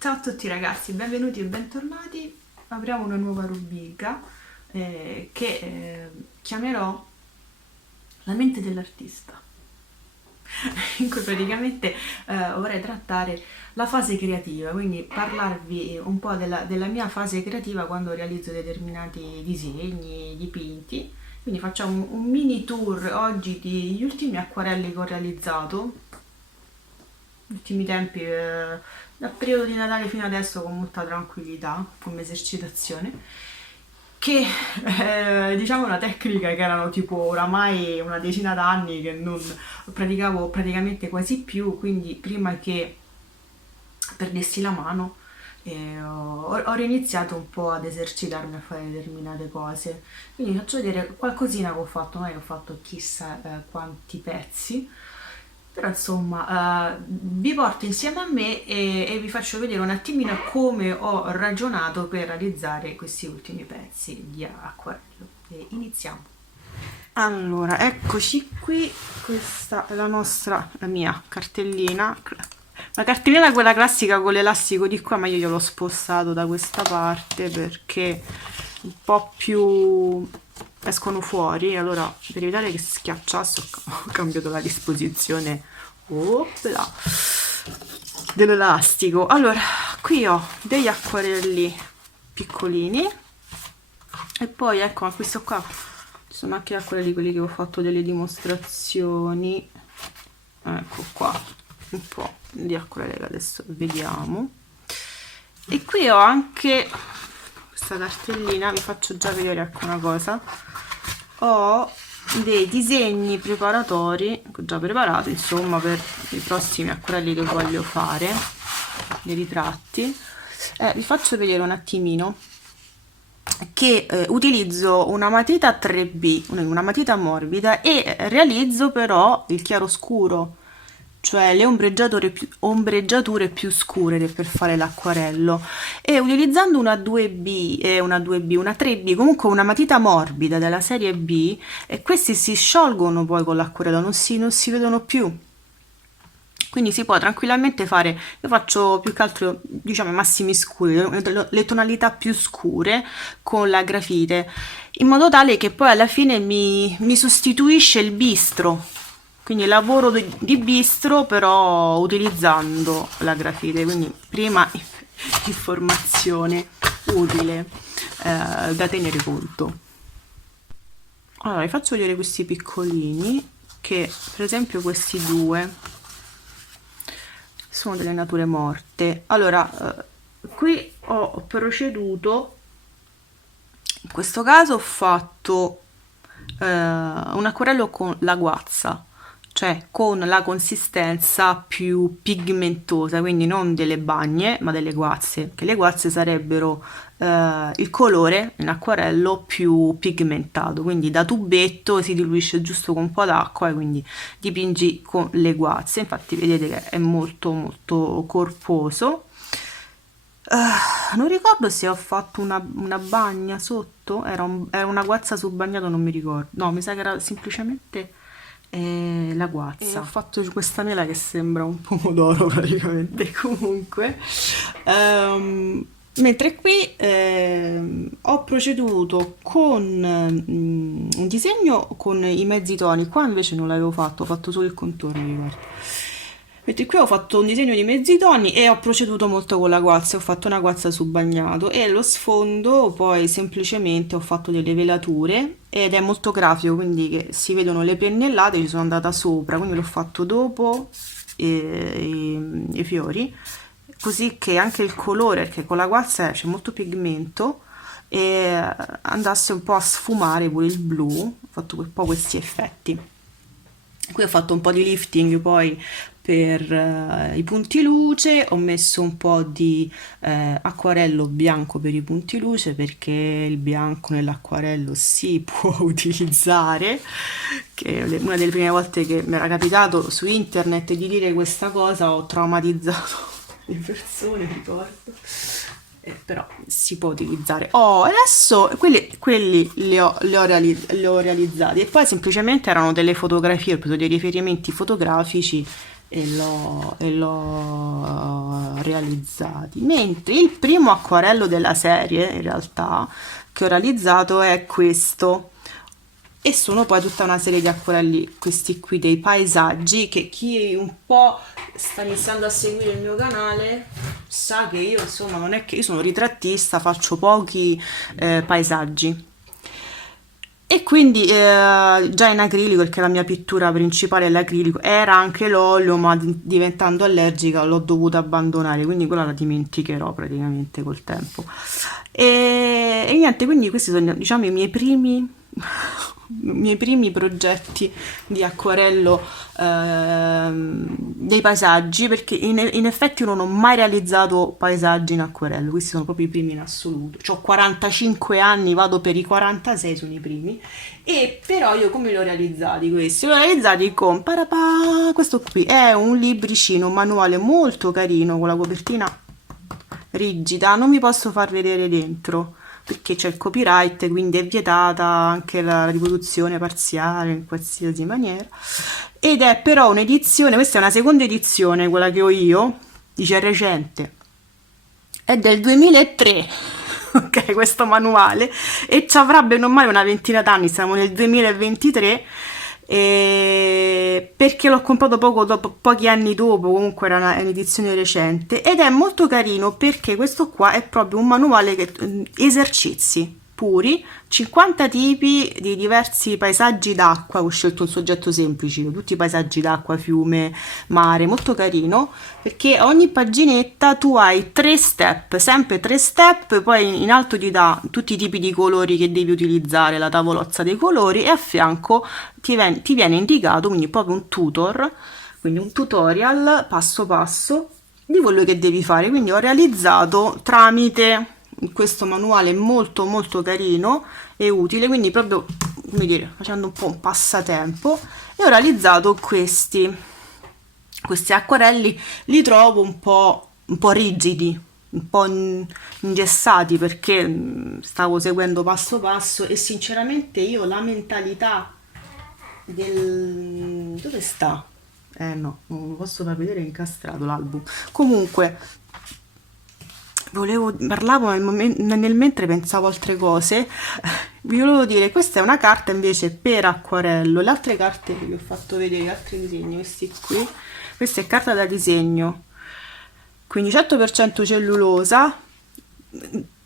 Ciao a tutti ragazzi, benvenuti e bentornati. Apriamo una nuova rubrica che chiamerò La mente dell'artista, in cui praticamente vorrei trattare la fase creativa, quindi parlarvi un po' della mia fase creativa quando realizzo determinati disegni, dipinti. Quindi facciamo un mini tour oggi degli ultimi acquarelli che ho realizzato ultimi tempi, dal periodo di Natale fino adesso con molta tranquillità, come esercitazione, che diciamo una tecnica che erano tipo oramai una decina d'anni che non praticavo praticamente quasi più, quindi prima che perdessi la mano ho riniziato un po' ad esercitarmi a fare determinate cose. Quindi faccio vedere qualcosina che ho fatto, non è che ho fatto chissà quanti pezzi, però insomma vi porto insieme a me e vi faccio vedere un attimino come ho ragionato per realizzare questi ultimi pezzi di acquarello. E iniziamo. Allora, eccoci qui, questa è la mia cartellina. La cartellina è quella classica con l'elastico di qua, ma io gliel'ho spostato da questa parte perché un po' più escono fuori. Allora, per evitare che schiacciasse, ho cambiato la disposizione opla, dell'elastico. Allora, qui ho degli acquarelli piccolini e poi ecco, questo qua ci sono anche acquarelli quelli che ho fatto delle dimostrazioni. Ecco qua, un po' di acquarelli che adesso vediamo. E qui ho anche questa cartellina, vi faccio già vedere ecco una cosa. Ho dei disegni preparatori, già preparati insomma per i prossimi acquarelli che voglio fare, dei ritratti. Vi faccio vedere un attimino che utilizzo una matita 3B, una matita morbida, e realizzo però il chiaroscuro, cioè le ombreggiature più scure per fare l'acquarello, e utilizzando una 2B e una 2B, una 3B, comunque una matita morbida della serie B, e questi si sciolgono poi con l'acquarello, non si vedono più. Quindi si può tranquillamente fare, io faccio più che altro diciamo i massimi scuri, le tonalità più scure con la grafite, in modo tale che poi alla fine mi sostituisce il bistro, quindi lavoro di bistro però utilizzando la grafite, quindi prima informazione utile da tenere conto. Allora vi faccio vedere questi piccolini, che per esempio questi due sono delle nature morte. Allora qui ho proceduto, in questo caso ho fatto un acquarello con la guazza, cioè con la consistenza più pigmentosa, quindi non delle bagne ma delle guazze, che le guazze sarebbero il colore in acquarello più pigmentato, quindi da tubetto si diluisce giusto con un po' d'acqua e quindi dipingi con le guazze. Infatti vedete che è molto molto corposo. Non ricordo se ho fatto una bagna sotto, era una guazza sul bagnato, non mi ricordo. No, mi sa che era semplicemente la guazza. E ho fatto questa mela che sembra un pomodoro praticamente, comunque. Mentre qui ho proceduto con un disegno con i mezzi toni, qua invece non l'avevo fatto, ho fatto solo il contorno, mi ricordo. Mentre qui ho fatto un disegno di mezzi toni e ho proceduto molto con la guazza, ho fatto una guazza su bagnato, e lo sfondo poi semplicemente ho fatto delle velature ed è molto grafico, quindi che si vedono le pennellate, ci sono andata sopra, quindi l'ho fatto dopo i fiori, così che anche il colore, perché con la guazza c'è molto pigmento, e andasse un po' a sfumare pure il blu, ho fatto un po' questi effetti. Qui ho fatto un po' di lifting poi per i punti luce, ho messo un po' di acquarello bianco per i punti luce, perché il bianco nell'acquarello si può utilizzare, che è una delle prime volte che mi era capitato su internet di dire questa cosa, ho traumatizzato le persone, ricordo. Però si può utilizzare. Oh, adesso quelli li ho realizzati, e poi semplicemente erano delle fotografie, ho preso dei riferimenti fotografici e l'ho realizzati, mentre il primo acquarello della serie in realtà che ho realizzato è questo, e sono poi tutta una serie di acquarelli, questi qui dei paesaggi, che chi un po' sta iniziando a seguire il mio canale sa che io insomma non è che io sono ritrattista, faccio pochi paesaggi. E quindi già in acrilico, perché la mia pittura principale è l'acrilico, era anche l'olio, ma diventando allergica l'ho dovuta abbandonare, quindi quella la dimenticherò praticamente col tempo. E niente, quindi questi sono, diciamo, i miei primi progetti di acquarello dei paesaggi, perché in effetti io non ho mai realizzato paesaggi in acquarello, questi sono proprio i primi in assoluto. Ho 45 anni, vado per i 46, sono i primi. E però io come li ho realizzati questi? Li ho realizzati con parapà, questo qui è un libricino, un manuale molto carino con la copertina rigida, non vi posso far vedere dentro perché c'è il copyright, quindi è vietata anche la riproduzione parziale in qualsiasi maniera, ed è però un'edizione, questa è una seconda edizione, quella che ho io, dice recente, è del 2003, ok, questo manuale, e ci avrà bene o male una ventina d'anni, siamo nel 2023, perché l'ho comprato pochi anni dopo, comunque era un'edizione recente, ed è molto carino perché questo qua è proprio un manuale che esercizi puri, 50 tipi di diversi paesaggi d'acqua. Ho scelto un soggetto semplice, tutti paesaggi d'acqua, fiume, mare, molto carino, perché ogni paginetta tu hai 3 step, sempre 3 step, poi in alto ti dà tutti i tipi di colori che devi utilizzare, la tavolozza dei colori, e a fianco ti viene indicato, quindi proprio un tutor, quindi un tutorial passo passo di quello che devi fare. Quindi ho realizzato tramite questo manuale molto molto carino e utile, quindi proprio, come dire, facendo un po' un passatempo, e ho realizzato questi acquarelli. Li trovo un po' rigidi, un po' ingessati, perché stavo seguendo passo passo, e sinceramente io la mentalità dove sta? No, non lo posso far vedere, è incastrato l'album. Comunque parlavo nel mentre pensavo altre cose. Vi volevo dire, questa è una carta invece per acquarello. Le altre carte che vi ho fatto vedere, gli altri disegni, questi qui, questa è carta da disegno, quindi 100% cellulosa.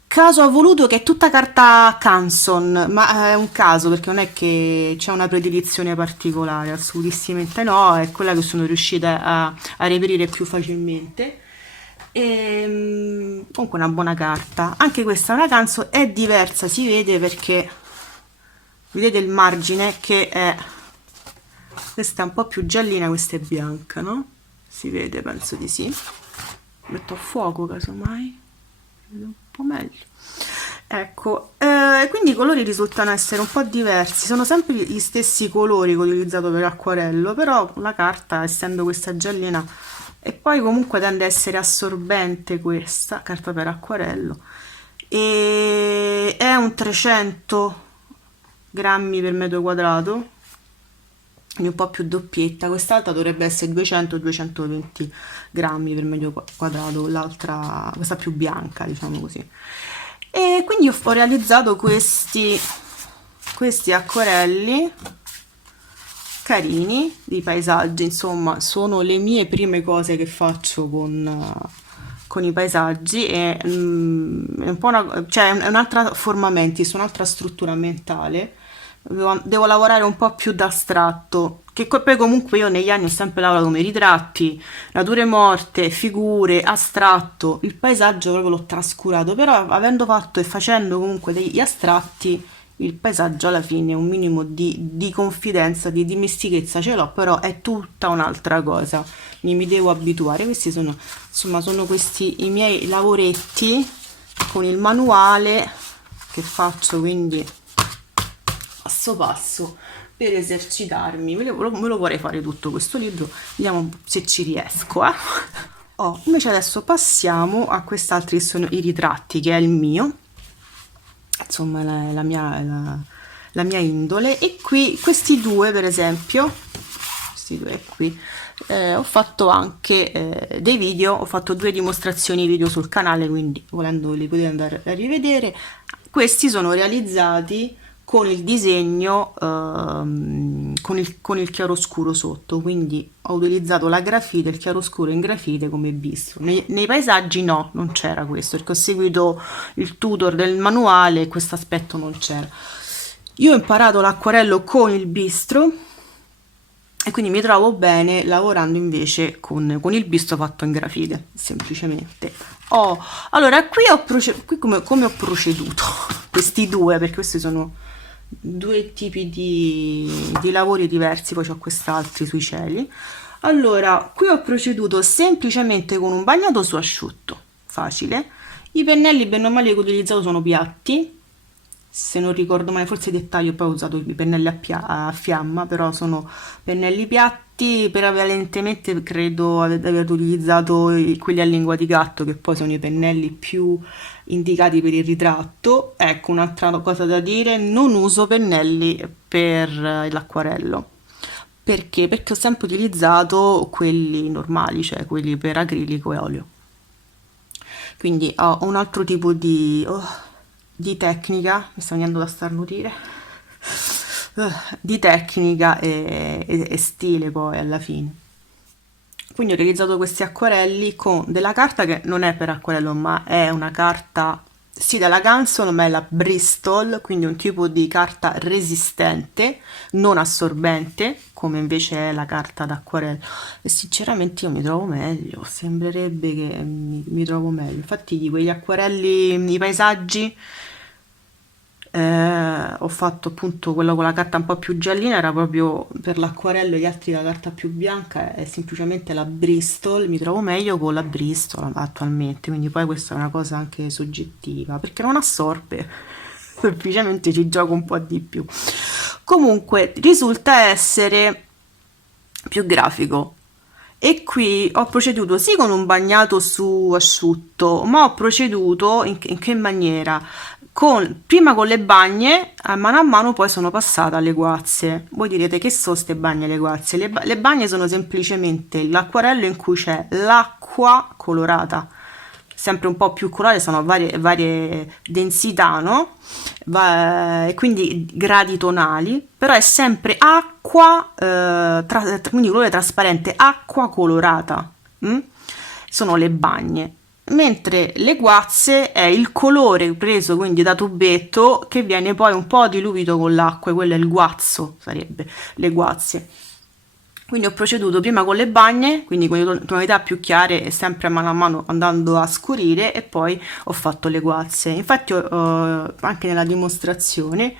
Caso ha voluto che è tutta carta Canson, ma è un caso, perché non è che c'è una predilizione particolare, assolutamente no, è quella che sono riuscita a reperire più facilmente. E comunque una buona carta. Anche questa è una Canson, è diversa, si vede, perché vedete il margine che è, questa è un po' più giallina, questa è bianca, no? Si vede, penso di sì. Metto a fuoco casomai, vedo un po' meglio. Ecco, quindi i colori risultano essere un po' diversi, sono sempre gli stessi colori che ho utilizzato per l'acquarello, però la carta, essendo questa giallina, e poi comunque tende a essere assorbente, questa carta per acquarello, e è un 300 grammi per metro quadrato, quindi un po' più doppietta. Quest'altra dovrebbe essere 200-220 grammi per metro quadrato, l'altra, questa più bianca, diciamo così. E quindi ho realizzato questi acquarelli carini di paesaggi, insomma sono le mie prime cose che faccio con i paesaggi, e è un po' cioè è un'altra forma mentis, un'altra struttura mentale. Devo lavorare un po' più d'astratto, che poi comunque io negli anni ho sempre lavorato come ritratti, nature morte, figure, astratto. Il paesaggio proprio l'ho trascurato, però avendo fatto e facendo comunque degli astratti, il paesaggio alla fine un minimo di confidenza, di dimestichezza ce l'ho, però è tutta un'altra cosa, mi devo abituare. Questi sono, insomma, sono questi i miei lavoretti con il manuale che faccio, quindi passo passo, per esercitarmi. Me lo vorrei fare tutto questo libro, vediamo se ci riesco, eh. Invece adesso passiamo a quest'altro, che sono i ritratti, che è il mio, insomma la mia indole. E qui questi due, per esempio, questi due qui, Ho fatto anche dei video, ho fatto 2 dimostrazioni video sul canale, quindi volendo li potete andare a rivedere. Questi sono realizzati con il disegno con il chiaroscuro sotto, quindi ho utilizzato la grafite, il chiaroscuro in grafite come bistro. Nei paesaggi no, non c'era questo, perché ho seguito il tutor del manuale e questo aspetto non c'era. Io ho imparato l'acquarello con il bistro e quindi mi trovo bene lavorando invece con il bistro fatto in grafite, semplicemente. Allora, qui come ho proceduto, questi due, perché questi sono 2 tipi di lavori diversi, poi ho quest'altri sui cieli. Allora, qui ho proceduto semplicemente con un bagnato su asciutto, facile. I pennelli bene o male che ho utilizzato sono piatti, se non ricordo male, forse dettaglio, poi ho usato i pennelli a fiamma, però sono pennelli piatti. Prevalentemente credo di aver utilizzato quelli a lingua di gatto, che poi sono i pennelli più indicati per il ritratto. Ecco, un'altra cosa da dire: non uso pennelli per l'acquarello. Perché? Perché ho sempre utilizzato quelli normali, cioè quelli per acrilico e olio. Quindi ho un altro tipo di tecnica, mi sta venendo da starnutire, di tecnica e stile poi alla fine. Quindi ho realizzato questi acquarelli con della carta che non è per acquarello, ma è una carta, sì, della Canson, ma è la Bristol, quindi un tipo di carta resistente, non assorbente, come invece è la carta d'acquarello. E sinceramente io mi trovo meglio, sembrerebbe che mi trovo meglio. Infatti di quegli acquarelli, i paesaggi, ho fatto appunto quello con la carta un po' più giallina, era proprio per l'acquarello, gli altri la carta più bianca è semplicemente la Bristol. Mi trovo meglio con la Bristol attualmente, quindi poi questa è una cosa anche soggettiva, perché non assorbe, semplicemente ci gioco un po' di più. Comunque risulta essere più grafico. E qui ho proceduto sì con un bagnato su asciutto, ma ho proceduto in che maniera? Prima con le bagne, a mano poi sono passata alle guazze. Voi direte: che sono ste bagne alle guazze? Le bagne sono semplicemente l'acquarello in cui c'è l'acqua colorata, sempre un po' più colorate, sono varie densità, no? E quindi gradi tonali, però è sempre acqua, quindi colore trasparente, acqua colorata. mm? Sono le bagne. Mentre le guazze è il colore preso quindi da tubetto che viene poi un po' diluito con l'acqua, quello è il guazzo, sarebbe le guazze. Quindi ho proceduto prima con le bagne, quindi con le tonalità più chiare e sempre a mano andando a scurire, e poi ho fatto le guazze. Infatti anche nella dimostrazione,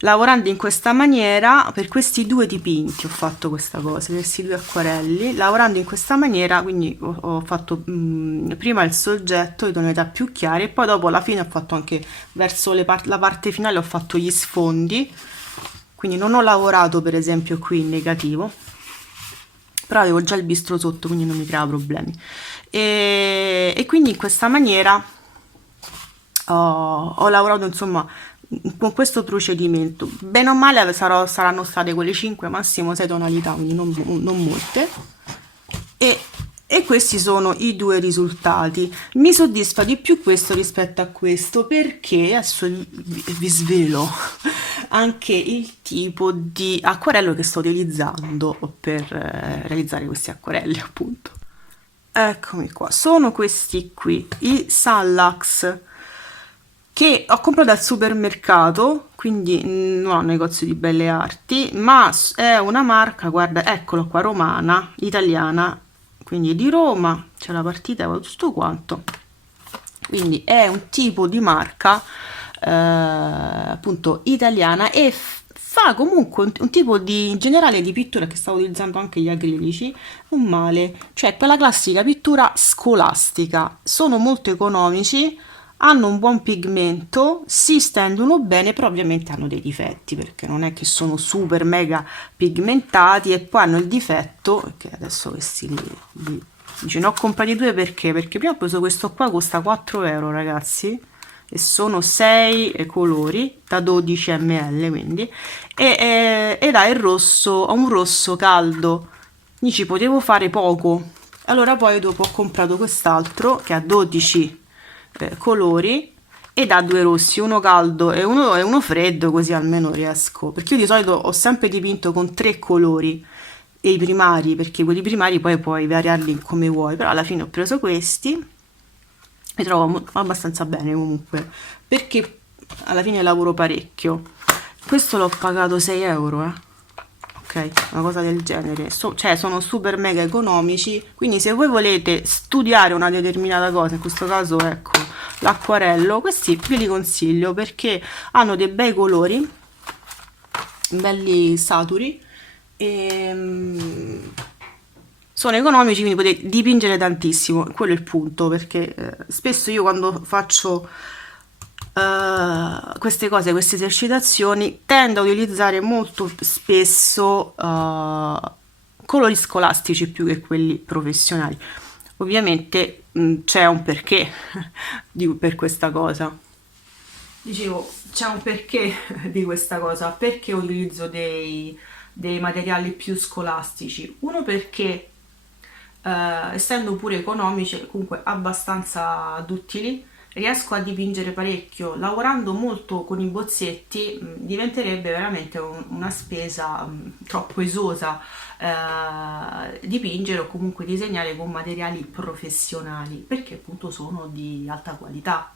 lavorando in questa maniera, per questi 2 dipinti ho fatto questa cosa, per questi 2 acquarelli, lavorando in questa maniera, quindi ho fatto prima il soggetto di tonalità più chiare e poi dopo alla fine ho fatto anche verso la parte finale ho fatto gli sfondi, quindi non ho lavorato per esempio qui in negativo, però avevo già il bistro sotto, quindi non mi creava problemi. E quindi in questa maniera ho lavorato insomma con questo procedimento. Bene o male saranno state quelle 5, massimo 6 tonalità, quindi non molte. E questi sono i 2 risultati. Mi soddisfa di più questo rispetto a questo, perché adesso vi svelo anche il tipo di acquarello che sto utilizzando per realizzare questi acquarelli, appunto. Eccomi qua, sono questi qui, i Sallax, che ho comprato al supermercato, quindi non a un negozio di belle arti, ma è una marca, guarda, eccolo qua, romana, italiana, quindi di Roma, c'è la partita, tutto quanto. Quindi è un tipo di marca appunto italiana e fa comunque un tipo di in generale di pittura, che stavo utilizzando anche gli acrilici, non male, cioè quella classica pittura scolastica. Sono molto economici, hanno un buon pigmento, si stendono bene, però ovviamente hanno dei difetti, perché non è che sono super mega pigmentati, e poi hanno il difetto che adesso questi dice, ne ho comprati 2 perché prima ho preso questo qua, costa 4 euro ragazzi, e sono 6 colori da 12 ml, quindi ed ha il rosso, ha un rosso caldo, quindi ci potevo fare poco. Allora poi dopo ho comprato quest'altro che ha 12 colori ed ha due rossi, uno caldo e uno freddo, così almeno riesco, perché io di solito ho sempre dipinto con 3 colori e i primari, perché quelli primari poi puoi variarli come vuoi, però alla fine ho preso questi, mi trovo abbastanza bene comunque, perché alla fine lavoro parecchio. Questo l'ho pagato 6 euro, ok, una cosa del genere, cioè sono super mega economici, quindi se voi volete studiare una determinata cosa, in questo caso ecco l'acquarello, questi ve li consiglio perché hanno dei bei colori, belli saturi, e sono economici, quindi potete dipingere tantissimo, quello è il punto, perché spesso io quando faccio queste cose, queste esercitazioni, tendo a utilizzare molto spesso colori scolastici più che quelli professionali. Ovviamente c'è un perché per questa cosa. Dicevo, c'è un perché di questa cosa, perché utilizzo dei materiali più scolastici. Uno perché essendo pure economici, comunque abbastanza duttili, riesco a dipingere parecchio. Lavorando molto con i bozzetti diventerebbe veramente una spesa troppo esosa dipingere o comunque disegnare con materiali professionali, perché appunto sono di alta qualità.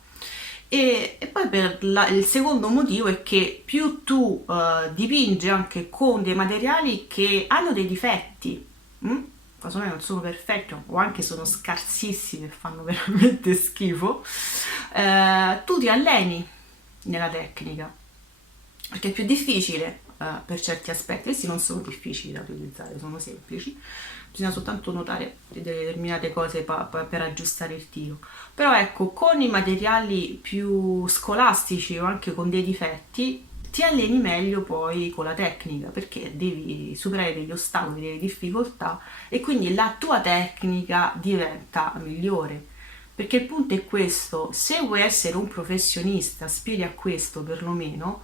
E poi il secondo motivo è che più tu dipingi anche con dei materiali che hanno dei difetti, casomai non sono perfetti o anche sono scarsissimi e fanno veramente schifo, tu ti alleni nella tecnica, perché è più difficile per certi aspetti. Questi non sono difficili da utilizzare, sono semplici, bisogna soltanto notare delle determinate cose per aggiustare il tiro. Però ecco, con i materiali più scolastici o anche con dei difetti ti alleni meglio poi con la tecnica, perché devi superare degli ostacoli, delle difficoltà, e quindi la tua tecnica diventa migliore. Perché il punto è questo: se vuoi essere un professionista, aspiri a questo perlomeno,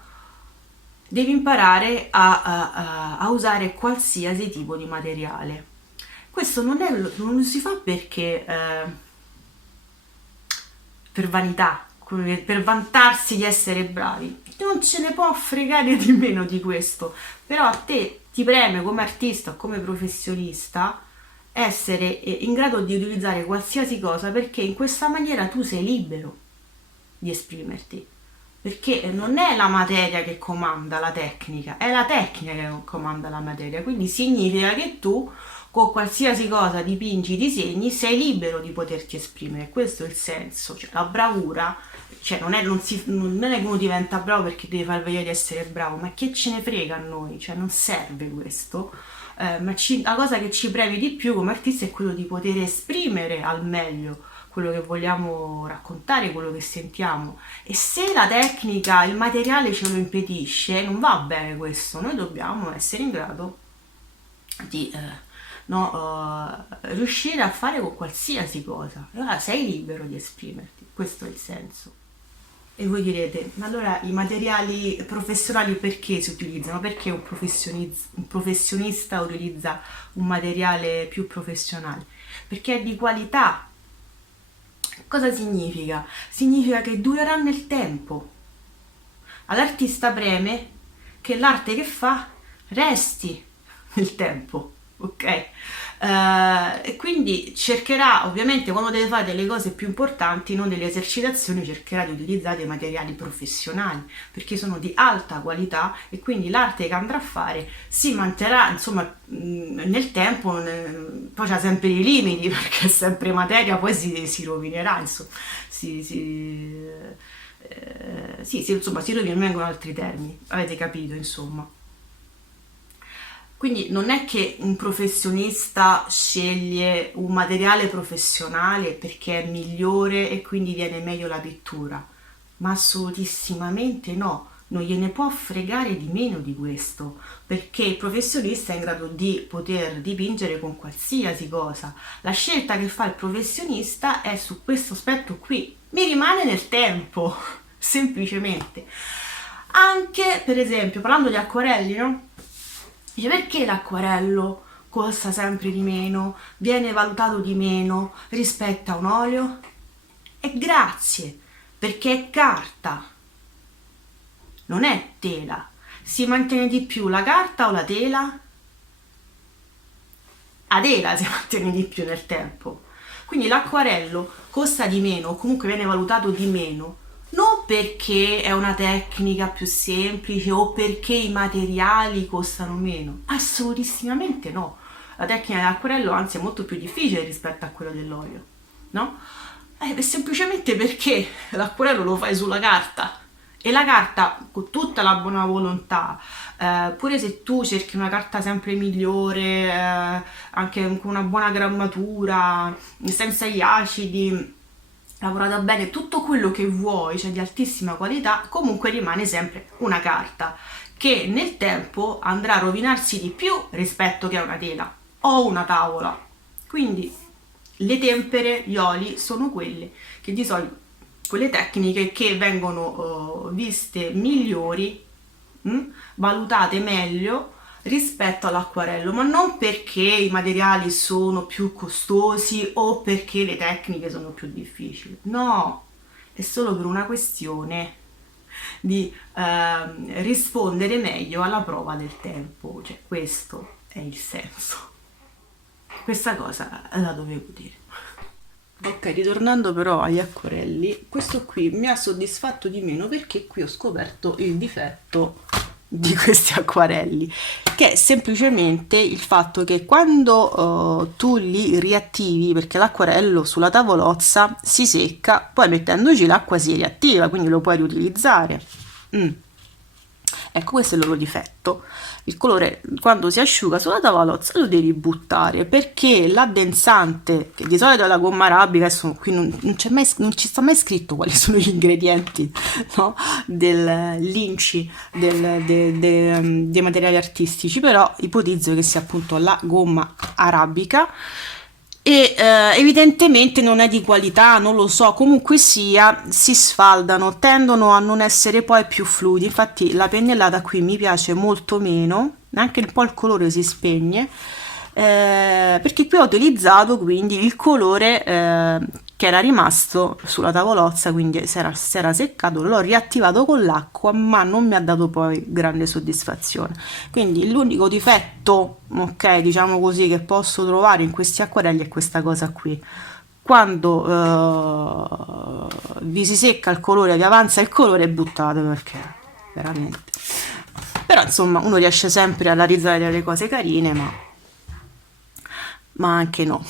devi imparare a usare qualsiasi tipo di materiale. Questo non si fa perché per vanità, per vantarsi di essere bravi. Non ce ne può fregare di meno di questo, però a te ti preme come artista o come professionista essere in grado di utilizzare qualsiasi cosa, perché in questa maniera tu sei libero di esprimerti, perché non è la materia che comanda la tecnica, è la tecnica che comanda la materia, quindi significa che tu con qualsiasi cosa dipingi, disegni, sei libero di poterti esprimere. Questo è il senso, cioè la bravura, cioè non è che uno diventa bravo perché deve far vedere di essere bravo, ma che ce ne frega a noi, cioè non serve questo. Ma la cosa che ci preme di più come artista è quello di poter esprimere al meglio quello che vogliamo raccontare, quello che sentiamo. E se la tecnica, il materiale ce lo impedisce, non va bene questo. Noi dobbiamo essere in grado di riuscire a fare con qualsiasi cosa. Allora sei libero di esprimerti, questo è il senso. E voi direte, ma allora i materiali professionali perché si utilizzano? Perché un professionista utilizza un materiale più professionale? Perché è di qualità. Cosa significa? Significa che durerà nel tempo. All'artista preme che l'arte che fa resti nel tempo, ok? E quindi cercherà, ovviamente, quando deve fare delle cose più importanti, non delle esercitazioni, cercherà di utilizzare dei materiali professionali perché sono di alta qualità, e quindi l'arte che andrà a fare si manterrà, insomma, nel tempo. Poi c'ha sempre i limiti perché è sempre materia, poi si rovinerà, insomma, insomma, si rovinano, vengono altri termini, avete capito, insomma. Quindi non è che un professionista sceglie un materiale professionale perché è migliore e quindi viene meglio la pittura, ma assolutissimamente no, non gliene può fregare di meno di questo, perché il professionista è in grado di poter dipingere con qualsiasi cosa. La scelta che fa il professionista è su questo aspetto qui, mi rimane nel tempo, semplicemente. Anche, per esempio, parlando di acquarelli, no? Dice, perché l'acquarello costa sempre di meno, viene valutato di meno rispetto a un olio? E grazie, perché è carta, non è tela. Si mantiene di più la carta o la tela? La tela si mantiene di più nel tempo. Quindi l'acquarello costa di meno, o comunque viene valutato di meno, non perché è una tecnica più semplice o perché i materiali costano meno, assolutissimamente no. La tecnica dell'acquarello anzi è molto più difficile rispetto a quella dell'olio, no? Semplicemente perché l'acquarello lo fai sulla carta e la carta, con tutta la buona volontà, pure se tu cerchi una carta sempre migliore, anche con una buona grammatura, senza gli acidi, lavorata bene, tutto quello che vuoi, cioè di altissima qualità, comunque rimane sempre una carta che nel tempo andrà a rovinarsi di più rispetto che a una tela o una tavola. Quindi le tempere, gli oli sono quelle che di solito, quelle tecniche che vengono viste migliori, valutate meglio rispetto all'acquarello, ma non perché i materiali sono più costosi o perché le tecniche sono più difficili, no, è solo per una questione di rispondere meglio alla prova del tempo, cioè questo è il senso. Questa cosa la dovevo dire. Ok, ritornando però agli acquarelli, questo qui mi ha soddisfatto di meno perché qui ho scoperto il difetto di questi acquarelli, che è semplicemente il fatto che quando tu li riattivi, perché l'acquarello sulla tavolozza si secca, poi mettendoci l'acqua si riattiva, quindi lo puoi riutilizzare. Ecco, questo è il loro difetto. Il colore quando si asciuga sulla tavolozza lo devi buttare perché l'addensante, che di solito è la gomma arabica, adesso qui non ci sta mai scritto quali sono gli ingredienti, no? Dell'inci dei materiali artistici, però ipotizzo che sia appunto la gomma arabica e evidentemente non è di qualità, non lo so, comunque sia, si sfaldano, tendono a non essere poi più fluidi. Infatti la pennellata qui mi piace molto meno, anche un po' il colore si spegne, perché qui ho utilizzato quindi il colore che era rimasto sulla tavolozza, quindi si era seccato, l'ho riattivato con l'acqua, ma non mi ha dato poi grande soddisfazione. Quindi l'unico difetto, ok, diciamo così, che posso trovare in questi acquarelli è questa cosa qui. Quando vi si secca il colore, vi avanza il colore, buttate, perché veramente. Però insomma uno riesce sempre a realizzare delle cose carine, ma anche no,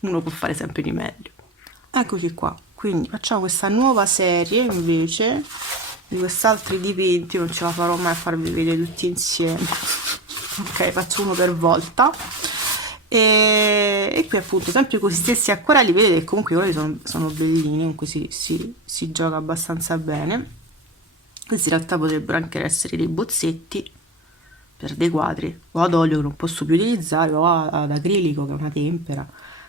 uno può fare sempre di meglio. Eccoci qua, quindi facciamo questa nuova serie invece di quest'altri dipinti, non ce la farò mai a farvi vedere tutti insieme. Ok, faccio uno per volta e qui appunto sempre con questi stessi acquarelli, vedete che comunque i colori sono bellini, comunque si gioca abbastanza bene. Questi in realtà potrebbero anche essere dei bozzetti per dei quadri, o ad olio che non posso più utilizzare, o ad acrilico che è una tempera.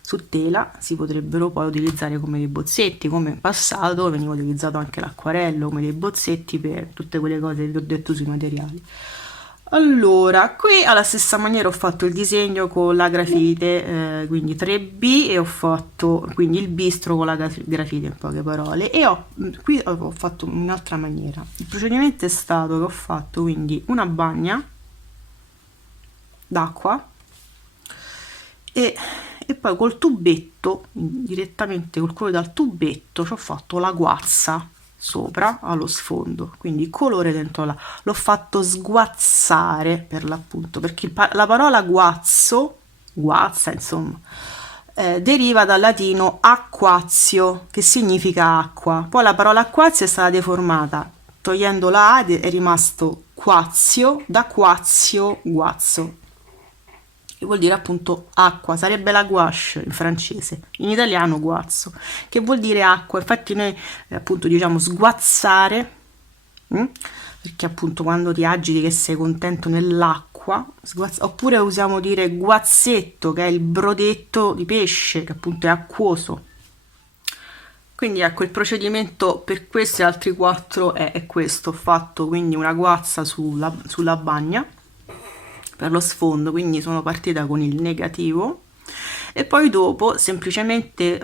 Su tela si potrebbero poi utilizzare come dei bozzetti, come in passato veniva utilizzato anche l'acquarello come dei bozzetti per tutte quelle cose che ho detto sui materiali. Allora, qui alla stessa maniera ho fatto il disegno con la grafite, quindi 3B, e ho fatto quindi il bistro con la grafite, in poche parole, e qui ho fatto in un'altra maniera. Il procedimento è stato che ho fatto quindi una bagna d'acqua e poi col tubetto, direttamente col colore dal tubetto, ci ho fatto la guazza sopra allo sfondo, quindi colore dentro l'ho fatto sguazzare per l'appunto, perché la parola guazza insomma, deriva dal latino acquazio, che significa acqua. Poi la parola acquazio è stata deformata, togliendo la A è rimasto quazio, da quazio guazzo, che vuol dire appunto acqua, sarebbe la gouache in francese, in italiano guazzo, che vuol dire acqua. Infatti noi appunto diciamo sguazzare, perché appunto quando ti agiti che sei contento nell'acqua, oppure usiamo dire guazzetto, che è il brodetto di pesce, che appunto è acquoso. Quindi ecco, il procedimento per questi e altri 4 è questo. Ho fatto quindi una guazza sulla bagna, per lo sfondo, quindi sono partita con il negativo e poi dopo semplicemente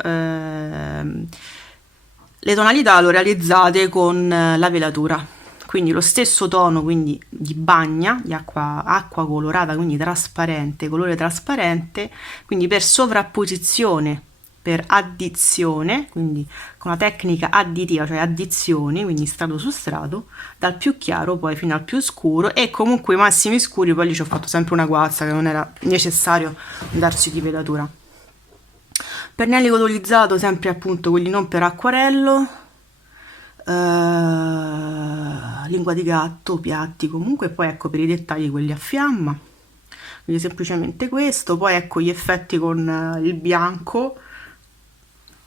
le tonalità l'ho realizzate con la velatura, quindi lo stesso tono, quindi di bagna, di acqua colorata, quindi trasparente, colore trasparente, quindi per sovrapposizione, per addizione, quindi con la tecnica additiva, cioè addizioni, quindi strato su strato, dal più chiaro poi fino al più scuro, e comunque i massimi scuri poi lì ci ho fatto sempre una guazza che non era necessario darci di velatura. Pennelli colorizzato sempre appunto quelli non per acquarello, lingua di gatto, piatti comunque, poi ecco per i dettagli quelli a fiamma, quindi semplicemente questo. Poi ecco gli effetti con il bianco,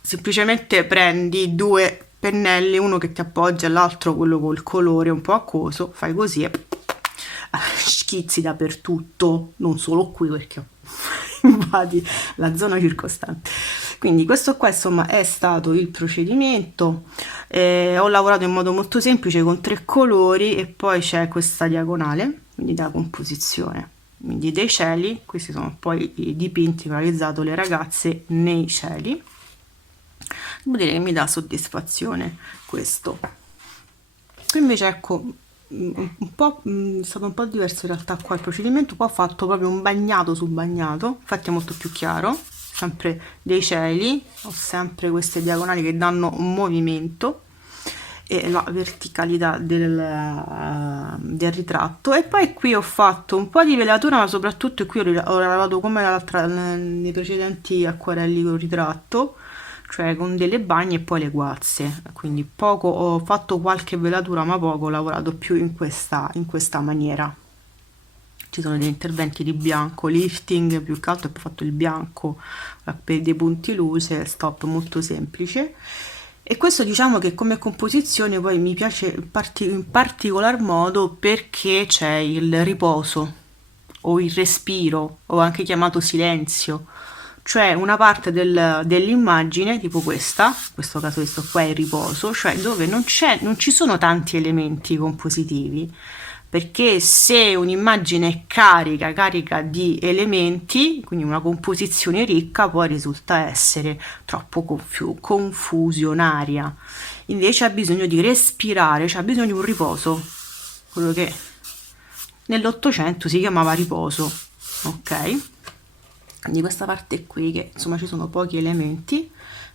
semplicemente prendi due pennelli, uno che ti appoggia e l'altro quello col colore un po' acquoso, fai così e schizzi dappertutto, non solo qui perché invadi la zona circostante. Quindi questo qua insomma è stato il procedimento. Ho lavorato in modo molto semplice con 3 colori e poi c'è questa diagonale, quindi da composizione, quindi dei cieli. Questi sono poi i dipinti che ho realizzato le ragazze nei cieli. Devo dire che mi dà soddisfazione questo. Qui invece ecco un po' è stato un po' diverso in realtà qua il procedimento. Qua ho fatto proprio un bagnato su bagnato, infatti è molto più chiaro, sempre dei cieli, ho sempre queste diagonali che danno un movimento e la verticalità del ritratto. E poi qui ho fatto un po' di velatura, ma soprattutto qui ho lavorato come nei precedenti acquarelli con ritratto, cioè con delle bagne e poi le guazze, quindi poco, ho fatto qualche velatura ma poco, ho lavorato più in questa maniera. Ci sono degli interventi di bianco, lifting più che altro, e poi ho fatto il bianco per dei punti luce, stop molto semplice. E questo diciamo che come composizione poi mi piace in particolar modo perché c'è il riposo o il respiro, o anche chiamato silenzio, cioè una parte dell'immagine, tipo questa, in questo caso questo qua è il riposo, cioè dove non ci sono tanti elementi compositivi, perché se un'immagine è carica di elementi, quindi una composizione ricca, poi risulta essere troppo confusionaria. Invece ha bisogno di respirare, cioè ha bisogno di un riposo, quello che nell'Ottocento si chiamava riposo, ok? Quindi questa parte qui, che insomma ci sono pochi elementi,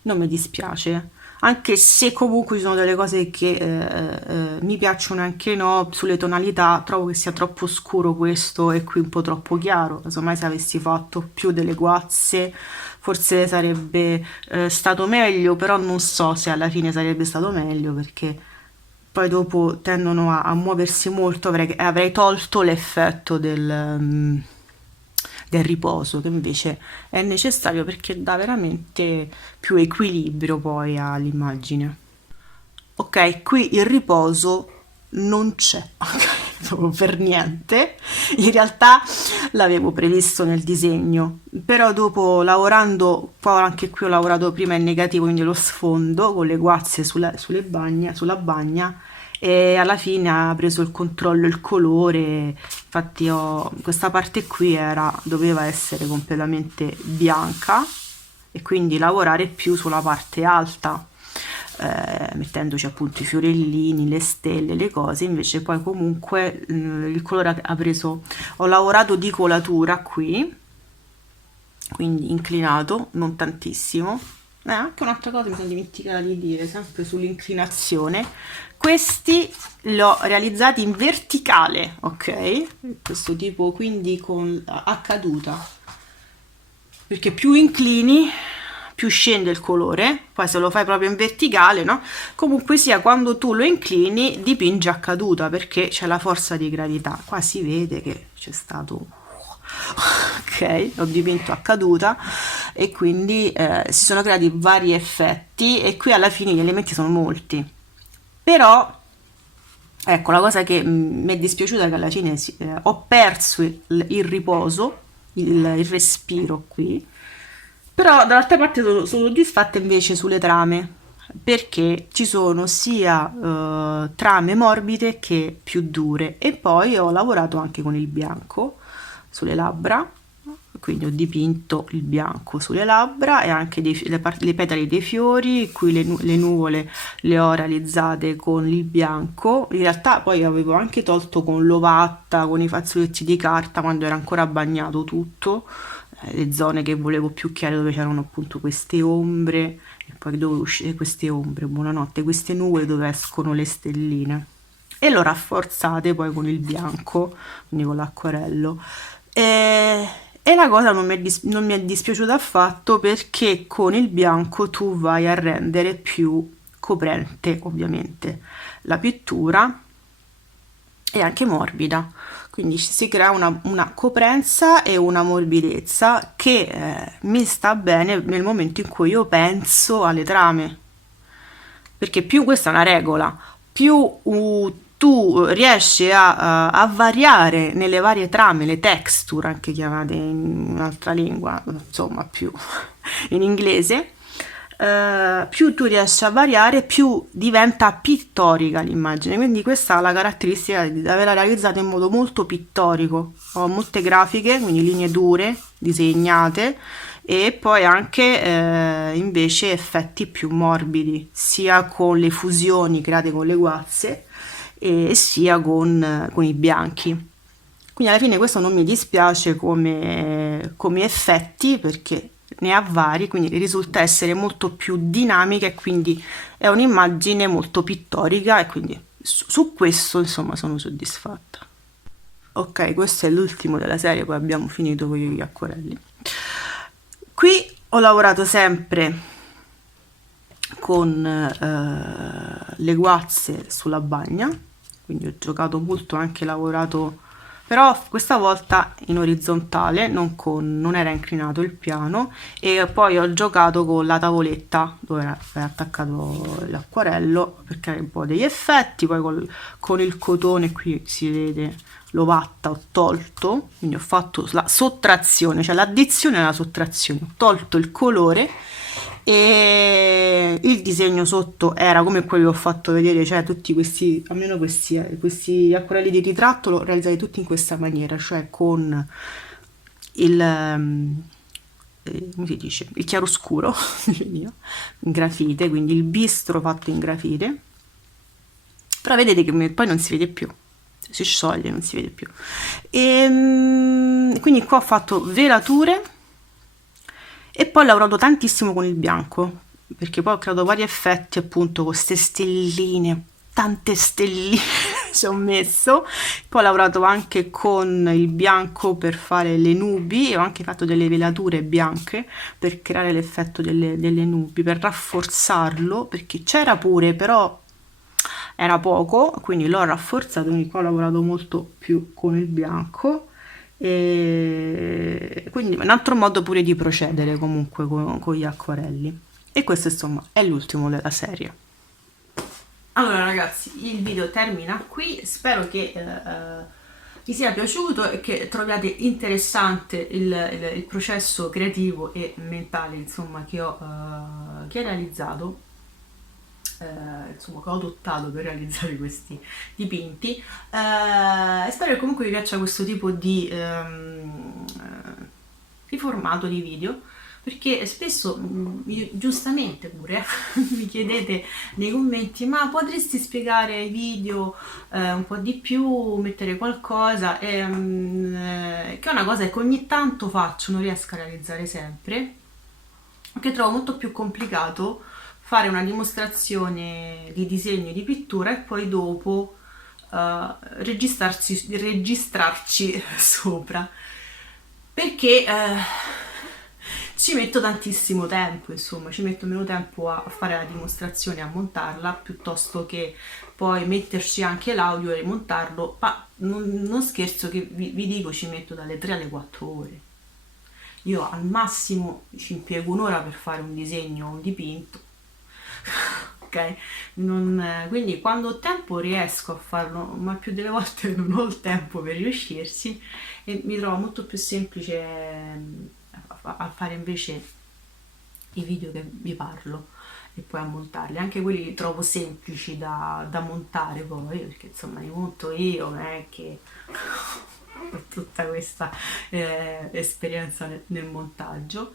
non mi dispiace, anche se comunque ci sono delle cose che mi piacciono anche no, sulle tonalità trovo che sia troppo scuro questo e qui un po' troppo chiaro. Insomma, se avessi fatto più delle guazze forse sarebbe stato meglio, però non so se alla fine sarebbe stato meglio perché poi dopo tendono a muoversi molto, avrei tolto l'effetto del riposo che invece è necessario perché dà veramente più equilibrio poi all'immagine. Ok, qui il riposo non c'è, ok, per niente. In realtà l'avevo previsto nel disegno, però dopo lavorando, poi anche qui ho lavorato prima in negativo, quindi lo sfondo con le guazze sulla bagna, e alla fine ha preso il controllo il colore. Infatti questa parte qui doveva essere completamente bianca e quindi lavorare più sulla parte alta, mettendoci appunto i fiorellini, le stelle, le cose. Invece poi comunque il colore ha preso, ho lavorato di colatura qui, quindi inclinato, non tantissimo. Anche un'altra cosa mi sono dimenticata di dire, sempre sull'inclinazione, questi li ho realizzati in verticale, ok? Questo tipo, quindi a caduta, perché più inclini più scende il colore. Poi se lo fai proprio in verticale, no? Comunque sia, quando tu lo inclini dipinge a caduta perché c'è la forza di gravità. Qua si vede che c'è stato ok, ho dipinto a caduta e quindi si sono creati vari effetti e qui alla fine gli elementi sono molti, però ecco la cosa che mi è dispiaciuta è che alla fine ho perso il riposo, il respiro qui. Però dall'altra parte sono soddisfatta invece sulle trame, perché ci sono sia trame morbide che più dure, e poi ho lavorato anche con il bianco, sulle labbra, quindi ho dipinto il bianco sulle labbra e anche le petali dei fiori. Qui le nuvole le ho realizzate con il bianco. In realtà poi avevo anche tolto con l'ovatta, con i fazzoletti di carta, quando era ancora bagnato tutto, le zone che volevo più chiare, dove c'erano appunto queste ombre, e poi dove uscire queste ombre, buonanotte, queste nuvole dove escono le stelline, e l'ho rafforzate poi con il bianco, quindi con l'acquarello. E la cosa non mi è dispiaciuta affatto, perché con il bianco tu vai a rendere più coprente ovviamente la pittura e anche morbida, quindi si crea una coprenza e una morbidezza che mi sta bene nel momento in cui io penso alle trame, perché più, questa è una regola, più tu riesci a variare nelle varie trame, le texture anche chiamate in un'altra lingua, insomma più in inglese, più tu riesci a variare, più diventa pittorica l'immagine. Quindi questa è la caratteristica di averla realizzata in modo molto pittorico. Ho molte grafiche, quindi linee dure, disegnate, e poi anche invece effetti più morbidi, sia con le fusioni create con le guazze e sia con i bianchi. Quindi alla fine questo non mi dispiace come effetti, perché ne ha vari, quindi risulta essere molto più dinamica e quindi è un'immagine molto pittorica, e quindi su questo insomma sono soddisfatta. Ok, questo è l'ultimo della serie, poi abbiamo finito con gli acquarelli. Qui ho lavorato sempre con le guazze sulla bagna, quindi ho giocato molto, anche lavorato, però questa volta in orizzontale, non era inclinato il piano, e poi ho giocato con la tavoletta dove era attaccato l'acquarello per creare un po' degli effetti. Poi con il cotone, qui si vede l'ovatta, ho tolto, quindi ho fatto la sottrazione, cioè l'addizione e la sottrazione, ho tolto il colore, e il disegno sotto era come quello che ho fatto vedere, cioè tutti questi, almeno questi acquarelli di ritratto l'ho realizzati tutti in questa maniera, cioè con il come si dice, il chiaroscuro in grafite, quindi il bistro fatto in grafite, però vedete che poi non si vede più, si scioglie, non si vede più. Quindi qua ho fatto velature, e poi ho lavorato tantissimo con il bianco, perché poi ho creato vari effetti appunto con queste stelline, tante stelline ci ho messo. Poi ho lavorato anche con il bianco per fare le nubi, e ho anche fatto delle velature bianche per creare l'effetto delle nubi, per rafforzarlo, perché c'era pure, però era poco, quindi l'ho rafforzato, quindi qua ho lavorato molto più con il bianco. E quindi un altro modo pure di procedere comunque con gli acquarelli. E questo insomma è l'ultimo della serie. Allora ragazzi, il video termina qui, spero che vi sia piaciuto e che troviate interessante il processo creativo e mentale, insomma, che ho realizzato, insomma, che ho adottato per realizzare questi dipinti. Spero che comunque vi piaccia questo tipo di formato di video, perché spesso giustamente pure mi chiedete nei commenti: ma potresti spiegare i video un po' di più, mettere qualcosa, che è una cosa che ogni tanto faccio, non riesco a realizzare sempre, che trovo molto più complicato fare una dimostrazione di disegno e di pittura e poi dopo registrarci sopra, perché ci metto tantissimo tempo, insomma, ci metto meno tempo a fare la dimostrazione, a montarla, piuttosto che poi metterci anche l'audio e montarlo. Ma non scherzo, che vi dico, ci metto dalle 3 alle 4 ore. Io al massimo ci impiego un'ora per fare un disegno o un dipinto. Ok? Quindi quando ho tempo riesco a farlo, ma più delle volte non ho il tempo per riuscirci, e mi trovo molto più semplice a fare invece i video che vi parlo e poi a montarli. Anche quelli li trovo semplici da montare poi, perché insomma li monto io, non è che tutta questa esperienza nel montaggio.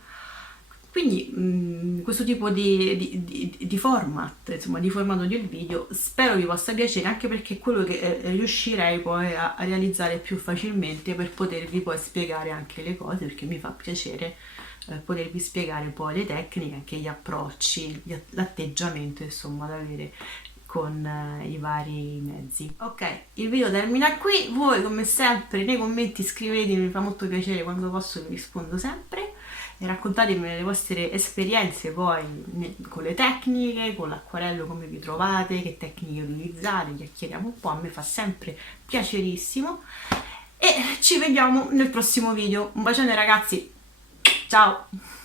Quindi questo tipo di format, insomma, di formato del video, spero vi possa piacere, anche perché è quello che riuscirei poi a realizzare più facilmente per potervi poi spiegare anche le cose, perché mi fa piacere potervi spiegare poi le tecniche, anche gli approcci, l'atteggiamento, insomma, da avere con i vari mezzi. Ok, il video termina qui. Voi come sempre nei commenti scrivetemi, mi fa molto piacere, quando posso vi rispondo sempre, e raccontatemi le vostre esperienze poi con le tecniche, con l'acquarello, come vi trovate, che tecniche utilizzate, chiacchieriamo un po', a me fa sempre piacerissimo, e ci vediamo nel prossimo video. Un bacione ragazzi, ciao!